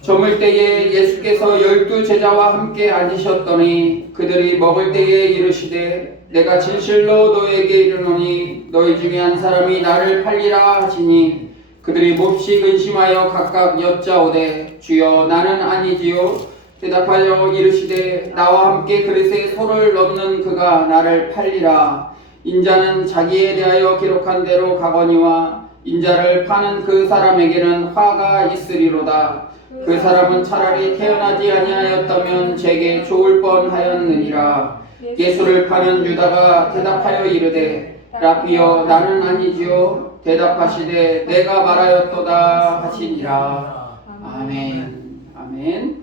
저물 때에 예수께서 열두 제자와 함께 앉으셨더니 그들이 먹을 때에 이르시되 내가 진실로 너에게 이르노니 너희 중에 한 사람이 나를 팔리라 하시니 그들이 몹시 근심하여 각각 여짜오되 주여 나는 아니지요. 대답하여 이르시되 나와 함께 그릇에 소를 넣는 그가 나를 팔리라. 인자는 자기에 대하여 기록한 대로 가거니와 인자를 파는 그 사람에게는 화가 있으리로다. 그 사람은 차라리 태어나지 아니하였다면 제게 좋을 뻔하였느니라. 예수를 파는 유다가 대답하여 이르되 라비여 나는 아니지요. 대답하시되 내가 말하였도다 하시니라. 아멘. 아멘.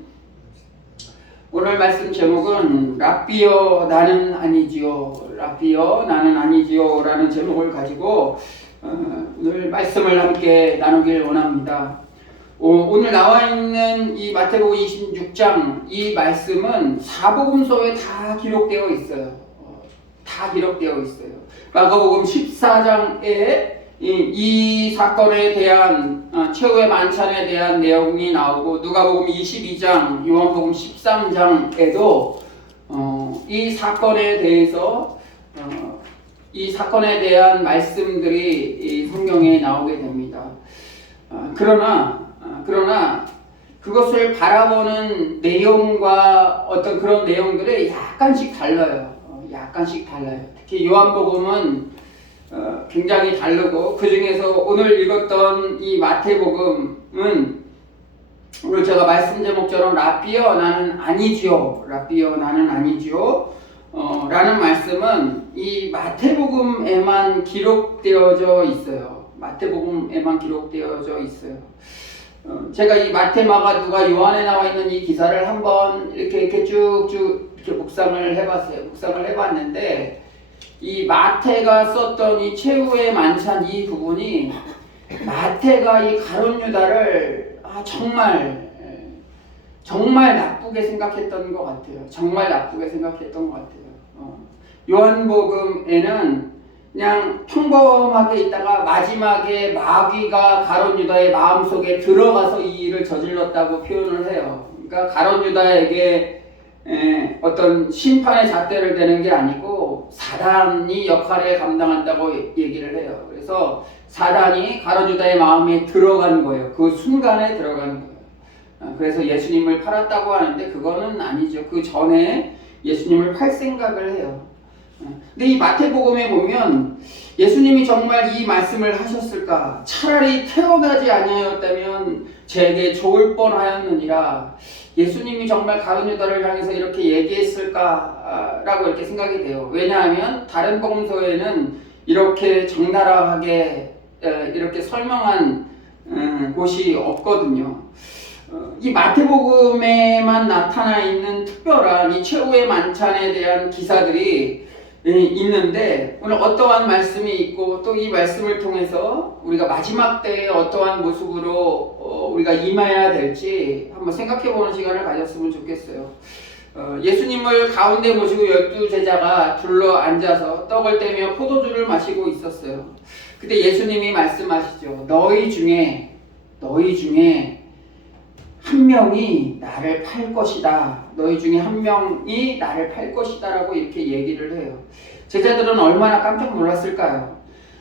오늘 말씀 제목은 라비여 나는 아니지요. 라비여 나는 아니지요. 라는 제목을 가지고 어, 오늘 말씀을 함께 나누길 원합니다 오, 오늘 나와 있는 이 마태복음 26장 이 말씀은 사복음서에 다 기록되어 있어요. 어, 다 기록되어 있어요. 마가복음 14장에 이, 이 사건에 대한 어, 최후의 만찬에 대한 내용이 나오고 누가복음 22장, 요한복음 13장에도 어, 이 사건에 대해서 어, 이 사건에 대한 말씀들이 이 성경에 나오게 됩니다. 어, 그러나 아, 그러나 그것을 바라보는 내용과 어떤 그런 내용들이 약간씩 달라요. 어, 약간씩 달라요. 특히 요한복음은 어, 굉장히 다르고 그 중에서 오늘 읽었던 이 마태복음은 오늘 제가 말씀 제목처럼 라비어 나는 아니지요. 라비어 나는 아니지요. 어, 라는 말씀은 이 마태복음에만 기록되어져 있어요. 마태복음에만 기록되어져 있어요. 어, 제가 이 마테마가 누가 요한에 나와 있는 이 기사를 한번 이렇게 이렇게 쭉쭉 이렇게 묵상을 해봤어요. 묵상을 해봤는데 이 마태가 썼던 이 최후의 만찬 이 부분이 마태가 이 가론 유다를 아, 정말 에, 정말 나쁘게 생각했던 것 같아요. 정말 나쁘게 생각했던 것 같아요. 어, 요한복음에는 그냥 평범하게 있다가 마지막에 마귀가 가론 유다의 마음속에 들어가서 이 일을 저질렀다고 표현을 해요. 그러니까 가론 유다에게 에, 어떤 심판의 잣대를 대는 게 아니고 사단이 역할을 감당한다고 얘기를 해요. 그래서 사단이 가론 유다의 마음에 들어간 거예요. 그 순간에 들어간 거예요. 어, 그래서 예수님을 팔았다고 하는데 그거는 아니죠. 그 전에 예수님을 팔 생각을 해요. 근데 이 마태복음에 보면 예수님이 정말 이 말씀을 하셨을까? 차라리 태어나지 아니하였다면 제게 좋을 뻔하였느니라. 예수님이 정말 가룟 유다를 향해서 이렇게 얘기했을까라고 이렇게 생각이 돼요. 왜냐하면 다른 복음서에는 이렇게 적나라하게 이렇게 설명한 음, 곳이 없거든요. 어, 이 마태복음에만 나타나 있는 특별한 이 최후의 만찬에 대한 기사들이 예, 있는데 오늘 어떠한 말씀이 있고 또 이 말씀을 통해서 우리가 마지막 때에 어떠한 모습으로 어, 우리가 임해야 될지 한번 생각해 보는 시간을 가졌으면 좋겠어요. 어, 예수님을 가운데 모시고 열두 제자가 둘러 앉아서 떡을 떼며 포도주를 마시고 있었어요. 근데 예수님이 말씀하시죠. 너희 중에 너희 중에 한 명이 나를 팔 것이다. 너희 중에 한 명이 나를 팔 것이다 라고 이렇게 얘기를 해요. 제자들은 얼마나 깜짝 놀랐을까요?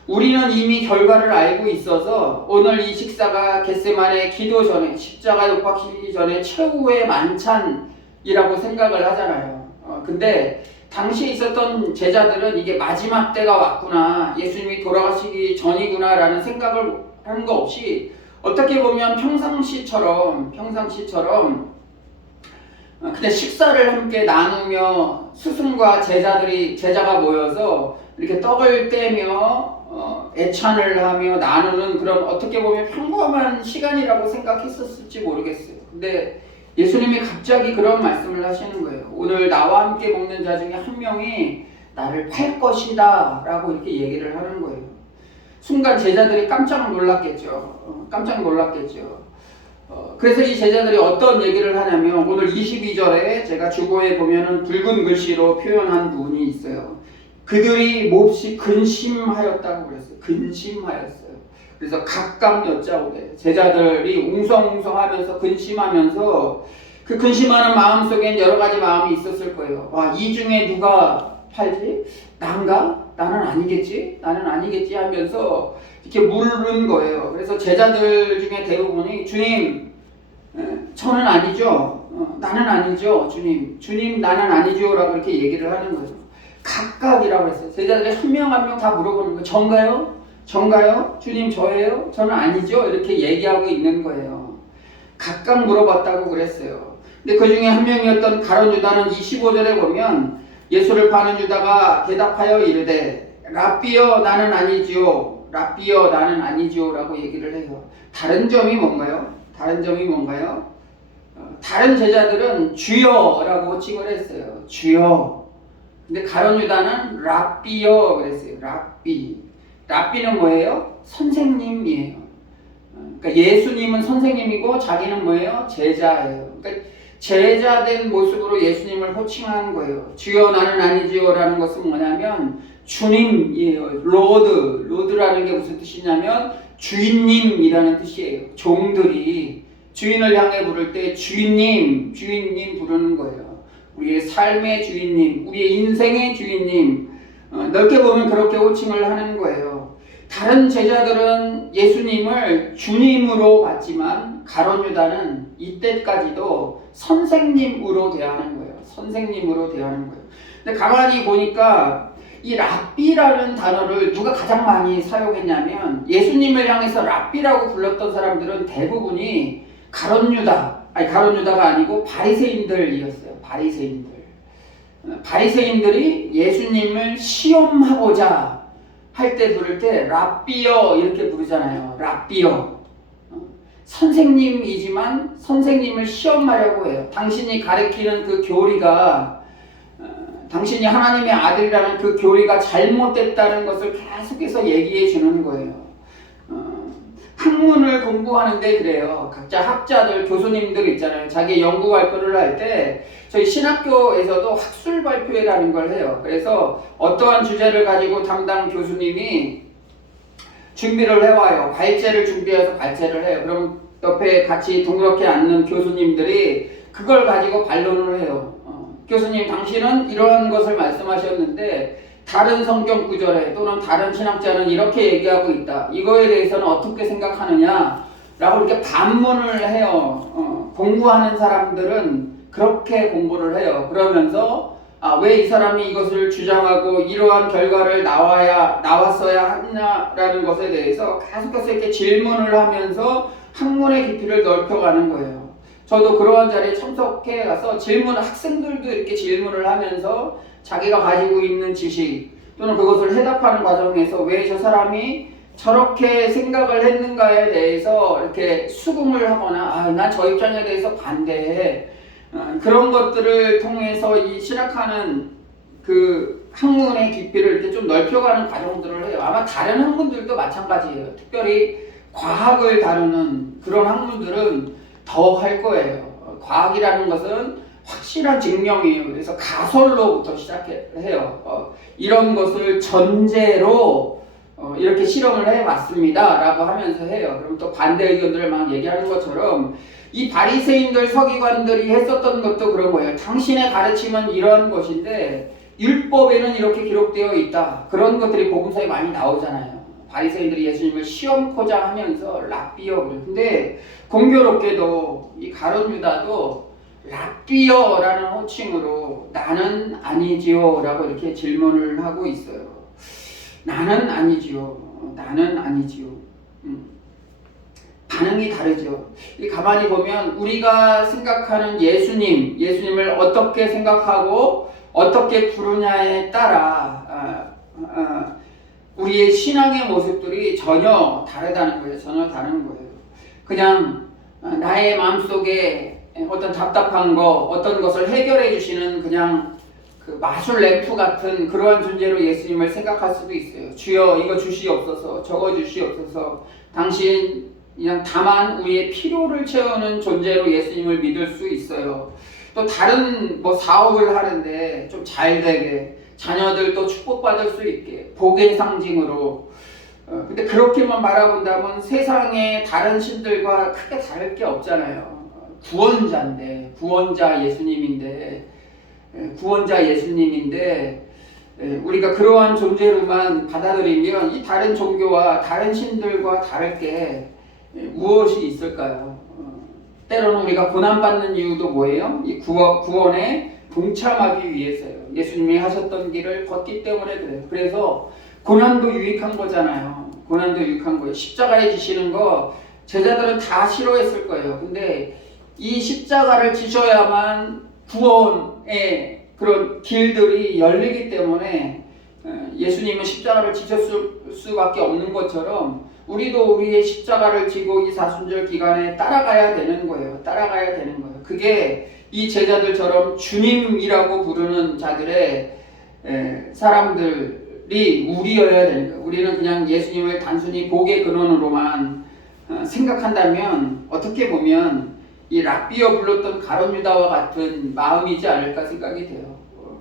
우리는 이미 결과를 알고 있어서 오늘 이 식사가 겟세만의 기도 전에 십자가 못 박히기 전에 최후의 만찬이라고 생각을 하잖아요. 어, 근데 당시에 있었던 제자들은 이게 마지막 때가 왔구나, 예수님이 돌아가시기 전이구나라는 생각을 한거 없이 어떻게 보면 평상시처럼 평상시처럼 어, 그냥 식사를 함께 나누며 스승과 제자들이 제자가 모여서 이렇게 떡을 떼며 어, 애찬을 하며 나누는 그런 어떻게 보면 평범한 시간이라고 생각했었을지 모르겠어요. 근데 예수님이 갑자기 그런 말씀을 하시는 거예요. 오늘 나와 함께 먹는 자 중에 한 명이 나를 팔 것이다 라고 이렇게 얘기를 하는 거예요. 순간 제자들이 깜짝 놀랐겠죠. 어, 깜짝 놀랐겠죠. 어, 그래서 이 제자들이 어떤 얘기를 하냐면 오늘 22절에 제가 주보에 보면은 붉은 글씨로 표현한 부분이 있어요. 그들이 몹시 근심하였다고 그랬어요. 근심하였어요. 그래서 각각 돼. 제자들이 웅성웅성하면서 근심하면서 그 근심하는 마음 속엔 여러 가지 마음이 있었을 거예요. 와, 이 중에 누가 팔지? 난가? 나는 아니겠지? 나는 아니겠지 하면서 이렇게 물은 거예요. 그래서 제자들 중에 대부분이 주님, 에, 저는 아니죠. 어, 나는 아니죠. 주님, 주님 나는 아니죠 라고 이렇게 얘기를 하는 거예요. 각각이라고 했어요. 제자들이 한 명 한 명 다 물어보는 거예요. 전가요? 전가요? 주님 저예요? 저는 아니죠. 이렇게 얘기하고 있는 거예요. 각각 물어봤다고 그랬어요. 근데 그 중에 한 명이었던 가론 유다는 25절에 보면 예수를 파는 유다가 대답하여 이르되 라비여 나는 아니지요. 라비여 나는 아니지요라고 얘기를 해요. 다른 점이 뭔가요? 다른 점이 뭔가요? 어, 다른 제자들은 주여라고 호칭을 했어요. 주여. 근데 가론 유다는 라비여 그랬어요. 라비. 라비는 뭐예요? 선생님이에요. 어, 그러니까 예수님은 선생님이고 자기는 뭐예요? 제자예요. 그러니까 제자된 모습으로 예수님을 호칭하는 거예요. 주여 나는 아니지요라는 것은 뭐냐면 주님이에요. 로드. 로드라는 게 무슨 뜻이냐면 주인님이라는 뜻이에요. 종들이 주인을 향해 부를 때 주인님, 주인님 부르는 거예요. 우리의 삶의 주인님, 우리의 인생의 주인님. 어, 넓게 보면 그렇게 호칭을 하는 거예요. 다른 제자들은 예수님을 주님으로 봤지만 가론 유다는 이때까지도 선생님으로 대하는 거예요. 선생님으로 대하는 거예요. 근데 가만히 보니까 이 랍비라는 단어를 누가 가장 많이 사용했냐면 예수님을 향해서 랍비라고 불렀던 사람들은 대부분이 가론 유다, 아니 가론 유다가 아니고 바리새인들이었어요. 바리새인들. 어, 바리새인들이 예수님을 시험하고자 할 때 부를 때 랍비여 이렇게 부르잖아요. 랍비여. 어, 선생님이지만 선생님을 시험하려고 해요. 당신이 가르치는 그 교리가 어, 당신이 하나님의 아들이라는 그 교리가 잘못됐다는 것을 계속해서 얘기해 주는 거예요. 어, 학문을 공부하는데 그래요. 각자 학자들, 교수님들 있잖아요. 자기 연구 발표를 할 때 저희 신학교에서도 학술 발표회라는 걸 해요. 그래서 어떠한 주제를 가지고 담당 교수님이 준비를 해와요. 발제를 준비해서 발제를 해요. 그럼 옆에 같이 동그랗게 앉는 교수님들이 그걸 가지고 반론을 해요. 어, 교수님, 당신은 이러한 것을 말씀하셨는데 다른 성경 구절에 또는 다른 신학자는 이렇게 얘기하고 있다. 이거에 대해서는 어떻게 생각하느냐? 라고 이렇게 반문을 해요. 어, 공부하는 사람들은 그렇게 공부를 해요. 그러면서 아, 왜 이 사람이 이것을 주장하고 이러한 결과를 나와야 나왔어야 하냐라는 것에 대해서 계속해서 이렇게 질문을 하면서 학문의 깊이를 넓혀가는 거예요. 저도 그러한 자리에 참석해 가서 질문 학생들도 이렇게 질문을 하면서 자기가 가지고 있는 지식 또는 그것을 해답하는 과정에서 왜 저 사람이 저렇게 생각을 했는가에 대해서 이렇게 수긍을 하거나 아, 난 저 입장에 대해서 반대해 어, 그런 것들을 통해서 이 실학하는 그 학문의 깊이를 이렇게 좀 넓혀가는 과정들을 해요. 아마 다른 학문들도 마찬가지예요. 특별히 과학을 다루는 그런 학문들은 더 할 거예요. 어, 과학이라는 것은 확실한 증명이에요. 그래서 가설로부터 시작해요. 어, 이런 것을 전제로 어, 이렇게 실험을 해봤습니다. 라고 하면서 해요. 그럼 또 반대 의견들을 막 얘기하는 것처럼 이 바리새인들 서기관들이 했었던 것도 그런 거예요. 당신의 가르침은 이런 것인데 율법에는 이렇게 기록되어 있다. 그런 것들이 복음서에 많이 나오잖아요. 바리새인들이 예수님을 시험코자 하면서 랍비어 그래요. 근데 공교롭게도 이 가론 유다도 랍비어라는 호칭으로 나는 아니지요라고 이렇게 질문을 하고 있어요. 나는 아니지요. 나는 아니지요. 음. 반응이 다르죠. 이 가만히 보면 우리가 생각하는 예수님, 예수님을 어떻게 생각하고 어떻게 부르냐에 따라 아, 아, 우리의 신앙의 모습들이 전혀 다르다는 거예요. 전혀 다른 거예요. 그냥 아, 나의 마음속에 어떤 답답한 거, 어떤 것을 해결해 주시는 그냥 그 마술 램프 같은 그러한 존재로 예수님을 생각할 수도 있어요. 주여 이거 주시옵소서, 저거 주시옵소서. 당신 그냥 다만 우리의 필요를 채우는 존재로 예수님을 믿을 수 있어요. 또 다른 뭐 사업을 하는데 좀 잘 되게 자녀들도 축복받을 수 있게 복의 상징으로 어, 근데 그렇게만 바라본다면 세상의 다른 신들과 크게 다를 게 없잖아요. 어, 구원자인데, 구원자 예수님인데, 에, 구원자 예수님인데, 에, 우리가 그러한 존재로만 받아들이면 이 다른 종교와 다른 신들과 다를 게 에, 무엇이 있을까요? 어, 때로는 우리가 고난받는 이유도 뭐예요? 이 구원, 구원에 동참하기 위해서요. 예수님이 하셨던 길을 걷기 때문에 그래요. 그래서 고난도 유익한 거잖아요. 고난도 유익한 거예요. 십자가에 지시는 거 제자들은 다 싫어했을 거예요. 근데 이 십자가를 지셔야만 구원의 그런 길들이 열리기 때문에 어, 예수님은 십자가를 지셨을 수밖에 없는 것처럼 우리도 우리의 십자가를 지고 이 사순절 기간에 따라가야 되는 거예요. 따라가야 되는 거예요. 그게 이 제자들처럼 주님이라고 부르는 자들의 에, 사람들이 우리여야 되는 거예요. 우리는 그냥 예수님을 단순히 복의 근원으로만 어, 생각한다면 어떻게 보면 이 랍비어 불렀던 가론 유다와 같은 마음이지 않을까 생각이 돼요. 어,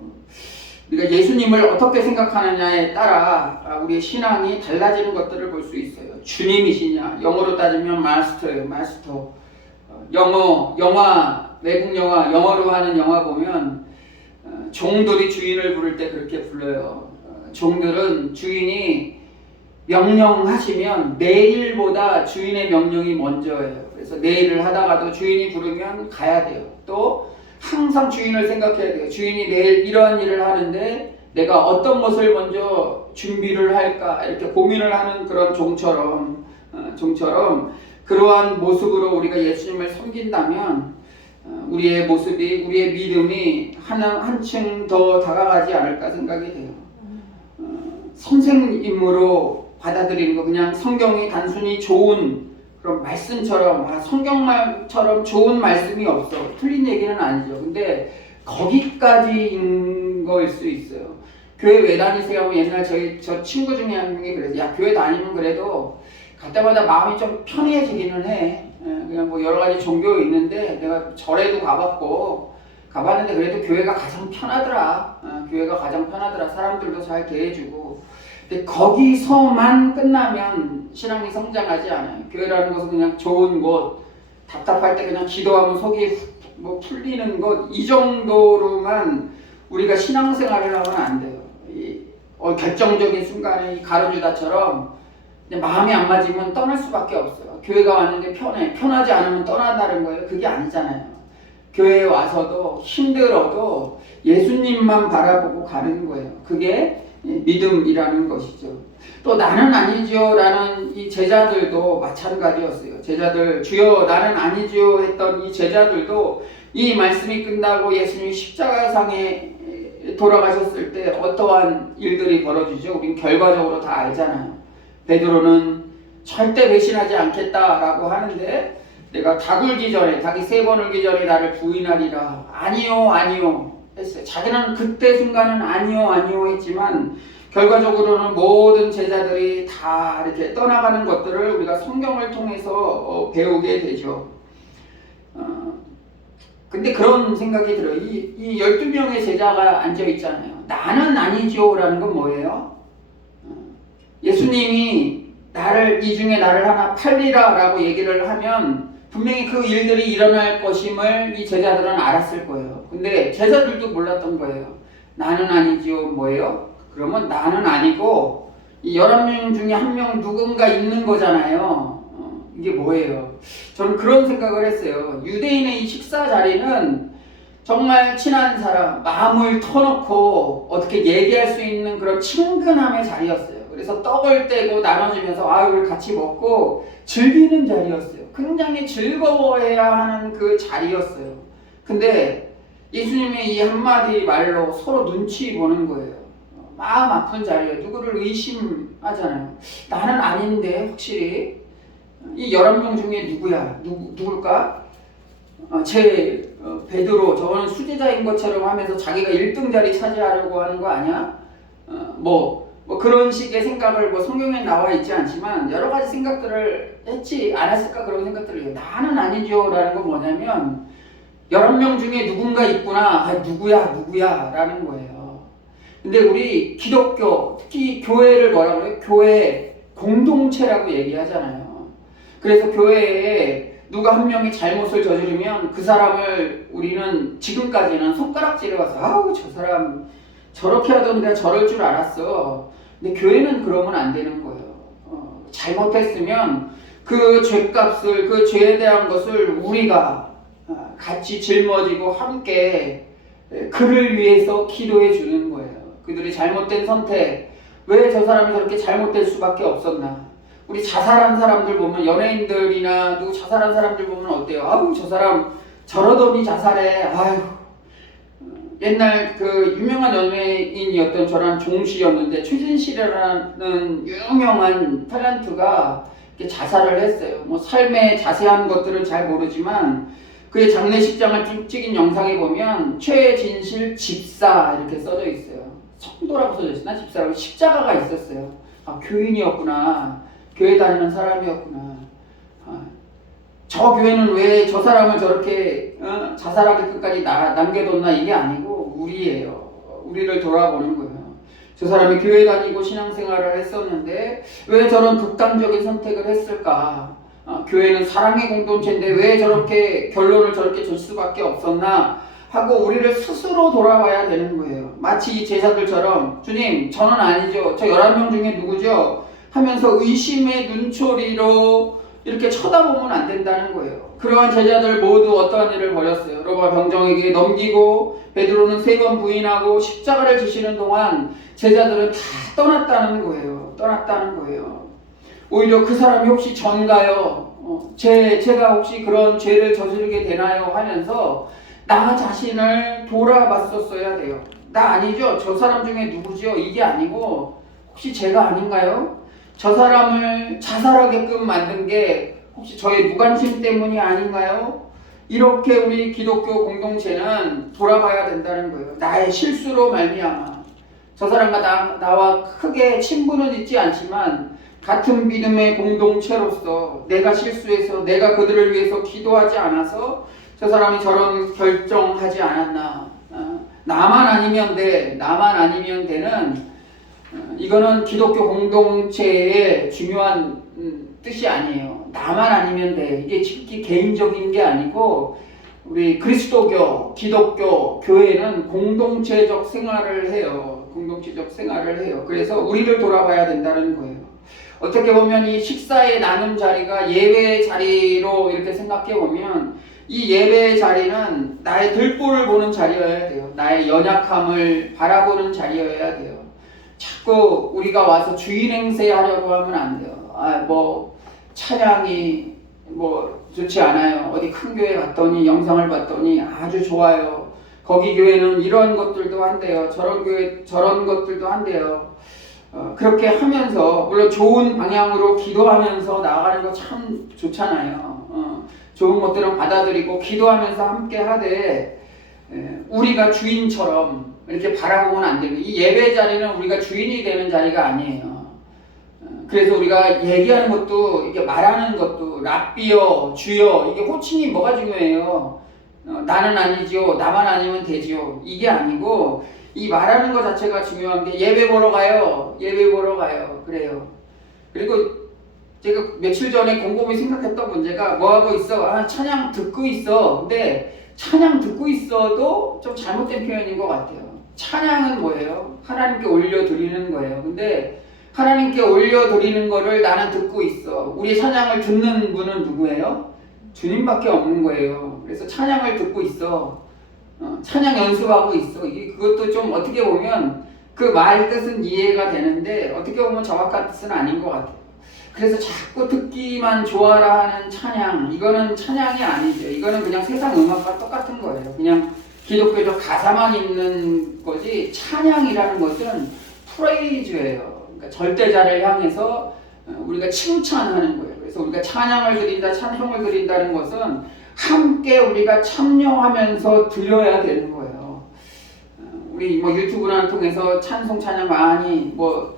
우리가 예수님을 어떻게 생각하느냐에 따라 아, 우리의 신앙이 달라지는 것들을 볼 수 있어요. 주님이시냐? 영어로 따지면 마스터예요. 마스터. 어, 영어, 영화, 외국 영화, 영어로 하는 영화 보면 어, 종들이 주인을 부를 때 그렇게 불러요. 어, 종들은 주인이 명령하시면 내일보다 주인의 명령이 먼저예요. 그래서 내일을 하다가도 주인이 부르면 가야 돼요. 또 항상 주인을 생각해야 돼요. 주인이 내일 이러한 일을 하는데 내가 어떤 것을 먼저 준비를 할까 이렇게 고민을 하는 그런 종처럼 어, 종처럼 그러한 모습으로 우리가 예수님을 섬긴다면 어, 우리의 모습이 우리의 믿음이 하나 한층 더 다가가지 않을까 생각이 돼요. 어, 선생님으로 받아들이는 거 그냥 성경이 단순히 좋은 그런 말씀처럼 아, 성경말처럼 좋은 말씀이 없어 틀린 얘기는 아니죠. 근데 거기까지인 거일 수 있어요. 교회 왜 다니세요? 하면 옛날 저희 저 친구 중에 한 명이 그래서 야 교회 다니면 그래도 갈 때마다 마음이 좀 편해지기는 해. 예, 그냥 뭐 여러 가지 종교 있는데 내가 절에도 가봤고 가봤는데 그래도 교회가 가장 편하더라. 어, 교회가 가장 편하더라. 사람들도 잘 대해주고. 근데 거기서만 끝나면 신앙이 성장하지 않아요. 교회라는 것은 그냥 좋은 곳, 답답할 때 그냥 기도하면 속이 후- 뭐 풀리는 것 이 정도로만 우리가 신앙생활을 하면 안 돼요. 이, 어, 결정적인 순간에 이 가로주다처럼 마음이 안 맞으면 떠날 수밖에 없어요. 교회가 왔는데 편해. 편하지 않으면 떠난다는 거예요. 그게 아니잖아요. 교회에 와서도 힘들어도 예수님만 바라보고 가는 거예요. 그게 믿음이라는 것이죠. 또 나는 아니죠라는 이 제자들도 마찬가지였어요. 제자들 주여 나는 아니죠 했던 이 제자들도 이 말씀이 끝나고 예수님이 십자가상에 돌아가셨을 때 어떠한 일들이 벌어지죠? 우린 결과적으로 다 알잖아요. 베드로는 절대 배신하지 않겠다라고 하는데 내가 닭 울기 전에 닭이 세 번 울기 전에 나를 부인하리라 아니요 아니요 했어요. 자기는 그때 순간은 아니요 아니요 했지만 결과적으로는 모든 제자들이 다 이렇게 떠나가는 것들을 우리가 성경을 통해서 어, 배우게 되죠. 어, 근데 그런 생각이 들어요. 이, 이 12명의 제자가 앉아 있잖아요. 나는 아니죠라는 건 뭐예요? 어, 예수님이 나를 이 중에 나를 하나 팔리라 라고 얘기를 하면 분명히 그 일들이 일어날 것임을 이 제자들은 알았을 거예요. 근데 제자들도 몰랐던 거예요. 나는 아니지요 뭐예요? 그러면 나는 아니고 이 11명 중에 한 명 누군가 있는 거잖아요. 어, 이게 뭐예요? 저는 그런 생각을 했어요. 유대인의 이 식사 자리는 정말 친한 사람, 마음을 터놓고 어떻게 얘기할 수 있는 그런 친근함의 자리였어요. 그래서 떡을 떼고 나눠주면서 아, 우리 같이 먹고 즐기는 자리였어요. 굉장히 즐거워해야 하는 그 자리였어요. 근데 예수님의 이 한마디 말로 서로 눈치 보는 거예요. 마음 아픈 자리에 누구를 의심하잖아요. 나는 아닌데 확실히 이 열한 명 중에 누구야? 누구 누굴까? 어, 제 어, 베드로 저거는 수제자인 것처럼 하면서 자기가 1등 자리 차지하려고 하는 거 아니야? 어, 뭐, 뭐 그런 식의 생각을 뭐 성경에 나와 있지 않지만 여러 가지 생각들을 했지 않았을까 그런 생각들을 해요. 나는 아니죠라는 건 뭐냐면 11명 중에 누군가 있구나. 아, 누구야, 누구야 라는 거예요. 근데 우리 기독교, 특히 교회를 뭐라 그래요? 교회, 공동체라고 얘기하잖아요. 그래서 교회에 누가 한 명이 잘못을 저지르면 그 사람을 우리는 지금까지는 손가락질해 와서 아우 저 사람 저렇게 내가 저럴 줄 알았어. 근데 교회는 그러면 안 되는 거예요. 어, 잘못했으면 그 죄값을 그 죄에 대한 것을 우리가 어, 같이 짊어지고 함께 에, 그를 위해서 기도해 주는 거예요. 그들이 잘못된 선택 왜 저 사람이 저렇게 잘못될 수밖에 없었나? 우리 자살한 사람들 보면 연예인들이나 누구 자살한 사람들 보면 어때요? 아우 저 사람 저러더니 자살해. 아유 옛날 그 유명한 연예인이었던 저랑 종씨였는데 최진실이라는 유명한 탤런트가 자살을 했어요. 뭐 삶의 자세한 것들은 잘 모르지만 그의 장례식장을 쭉 찍은 영상에 보면 최진실 집사 이렇게 써져 있어요. 성도라고 써져 있으나 집사라고 십자가가 있었어요. 아 교인이었구나. 교회 다니는 사람이었구나. 아, 저 교회는 왜 저 사람을 저렇게 어, 자살하게 끝까지 나, 남겨뒀나 이게 아니고 우리예요. 우리를 돌아보는 거예요. 저 사람이 교회 다니고 신앙생활을 했었는데 왜 저런 극단적인 선택을 했을까? 어, 교회는 사랑의 공동체인데 왜 저렇게 결론을 저렇게 줄 수밖에 없었나? 하고 우리를 스스로 돌아봐야 되는 거예요. 마치 이 제자들처럼 주님 저는 아니죠. 저 11명 중에 누구죠? 하면서 의심의 눈초리로 이렇게 쳐다보면 안 된다는 거예요. 그러한 제자들 모두 어떠한 일을 벌였어요. 로마 병정에게 넘기고 베드로는 세 번 부인하고 십자가를 지시는 동안 제자들은 다 떠났다는 거예요. 떠났다는 거예요. 오히려 그 사람이 혹시 전가요? 어, 제, 제가 혹시 그런 죄를 저지르게 되나요? 하면서 나 자신을 돌아봤었어야 돼요. 나 아니죠? 저 사람 중에 누구죠? 이게 아니고 혹시 제가 아닌가요? 저 사람을 자살하게끔 만든 게 혹시 저의 무관심 때문이 아닌가요? 이렇게 우리 기독교 공동체는 돌아봐야 된다는 거예요. 나의 실수로 말미암아 저 사람과 나, 나와 크게 친분은 있지 않지만 같은 믿음의 공동체로서 내가 실수해서 내가 그들을 위해서 기도하지 않아서 저 사람이 저런 결정하지 않았나 어, 나만 아니면 돼 나만 아니면 되는 어, 이거는 기독교 공동체의 중요한 음, 뜻이 아니에요. 나만 아니면 돼. 이게 특히 개인적인 게 아니고 우리 그리스도교, 기독교, 교회는 공동체적 생활을 해요. 공동체적 생활을 해요. 그래서 우리를 돌아봐야 된다는 거예요. 어떻게 보면 이 식사의 나눔 자리가 예배 자리로 이렇게 생각해 보면 이 예배 자리는 나의 들보를 보는 자리여야 돼요. 나의 연약함을 바라보는 자리여야 돼요. 자꾸 우리가 와서 주인 행세하려고 하면 안 돼요. 아, 뭐 찬양이 뭐 좋지 않아요. 어디 큰 교회 갔더니 영상을 봤더니 아주 좋아요. 거기 교회는 이런 것들도 한대요. 저런 교회 저런 것들도 한대요. 어, 그렇게 하면서 물론 좋은 방향으로 기도하면서 나아가는 거 참 좋잖아요. 어, 좋은 것들은 받아들이고 기도하면서 함께 하되 에, 우리가 주인처럼 이렇게 바라보면 안 되고 이 예배 자리는 우리가 주인이 되는 자리가 아니에요. 어, 그래서 우리가 얘기하는 것도 이게 말하는 것도 랍비여 주여 이게 호칭이 뭐가 중요해요. 어, 나는 아니지요 나만 아니면 되지요. 이게 아니고 이 말하는 것 자체가 중요한 게 예배 보러 가요 예배 보러 가요. 그래요. 그리고 제가 며칠 전에 곰곰이 생각했던 문제가 뭐 하고 있어? 아 찬양 듣고 있어. 근데 찬양 듣고 있어도 좀 잘못된 표현인 것 같아요. 찬양은 뭐예요? 하나님께 올려드리는 거예요. 근데 하나님께 올려드리는 거를 나는 듣고 있어. 우리 찬양을 듣는 분은 누구예요? 주님밖에 없는 거예요. 그래서 찬양을 듣고 있어. 어, 찬양 연습하고 있어. 그것도 좀 어떻게 보면 그 말 뜻은 이해가 되는데 어떻게 보면 정확한 뜻은 아닌 것 같아요. 그래서 자꾸 듣기만 좋아라 하는 찬양 이거는 찬양이 아니죠. 이거는 그냥 세상 음악과 똑같은 거예요. 그냥 기독교적 가사만 있는 거지 찬양이라는 것은 프레이즈예요. 그러니까 절대자를 향해서 어, 우리가 칭찬하는 거예요. 그래서 우리가 찬양을 드린다, 찬송을 드린다는 것은 함께 우리가 참여하면서 드려야 되는 거예요. 어, 우리 뭐 유튜브나 통해서 찬송 찬양 많이 뭐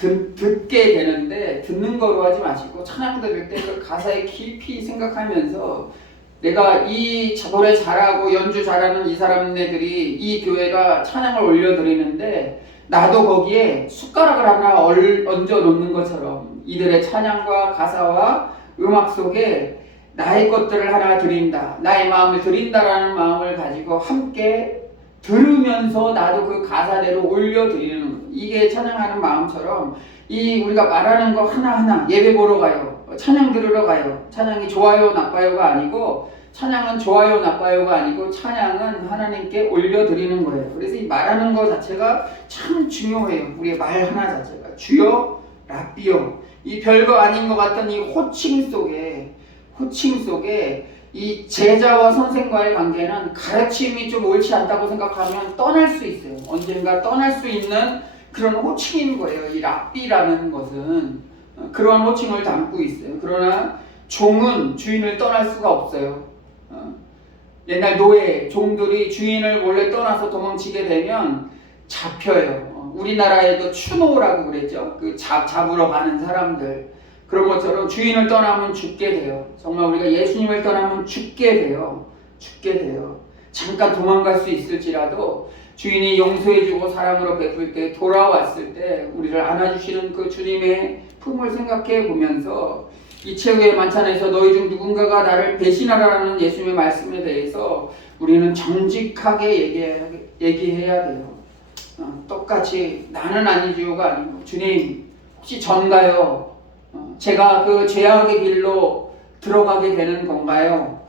듣, 듣게 되는데 듣는 거로 하지 마시고 찬양 들을 때 그 가사에 깊이 생각하면서 내가 이 노래 잘하고 연주 잘하는 이 사람네들이 이 교회가 찬양을 올려드리는데 나도 거기에 숟가락을 하나 얹어 놓는 것처럼 이들의 찬양과 가사와 음악 속에 나의 것들을 하나 드린다. 나의 마음을 드린다라는 마음을 가지고 함께 들으면서 나도 그 가사대로 올려드리는 것. 이게 찬양하는 마음처럼 이 우리가 말하는 거 하나하나 예배 보러 가요. 찬양 들으러 가요. 찬양이 좋아요, 나빠요가 아니고 찬양은 좋아요, 나빠요가 아니고 찬양은 하나님께 올려드리는 거예요. 그래서 이 말하는 거 자체가 참 중요해요. 우리의 말 하나 자체가. 주여, 라비요. 이 별거 아닌 것 같던 이 호칭 속에, 호칭 속에 이 제자와 선생과의 관계는 가르침이 좀 옳지 않다고 생각하면 떠날 수 있어요. 언젠가 떠날 수 있는 그런 호칭인 거예요. 이 랍비라는 것은 어, 그런 호칭을 담고 있어요. 그러나 종은 주인을 떠날 수가 없어요. 어, 옛날 노예 종들이 주인을 몰래 떠나서 도망치게 되면 잡혀요. 어, 우리나라에도 추노라고 그랬죠. 그 잡, 잡으러 가는 사람들. 그런 것처럼 주인을 떠나면 죽게 돼요. 정말 우리가 예수님을 떠나면 죽게 돼요. 죽게 돼요. 잠깐 도망갈 수 있을지라도 주인이 용서해주고 사랑으로 베풀 때 돌아왔을 때 우리를 안아주시는 그 주님의 품을 생각해 보면서 이 최후의 만찬에서 너희 중 누군가가 나를 배신하라는 예수님의 말씀에 대해서 우리는 정직하게 얘기해야, 얘기해야 돼요. 어, 똑같이 나는 아니지요가 아니고 주님 혹시 전가요? 어, 제가 그 죄악의 길로 들어가게 되는 건가요?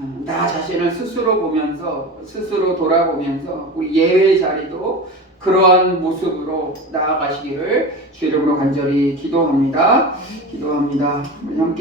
어, 나 자신을 스스로 보면서 스스로 돌아보면서 우리 예외 자리도 그러한 모습으로 나아가시기를 주 이름으로 간절히 기도합니다. 기도합니다. 함께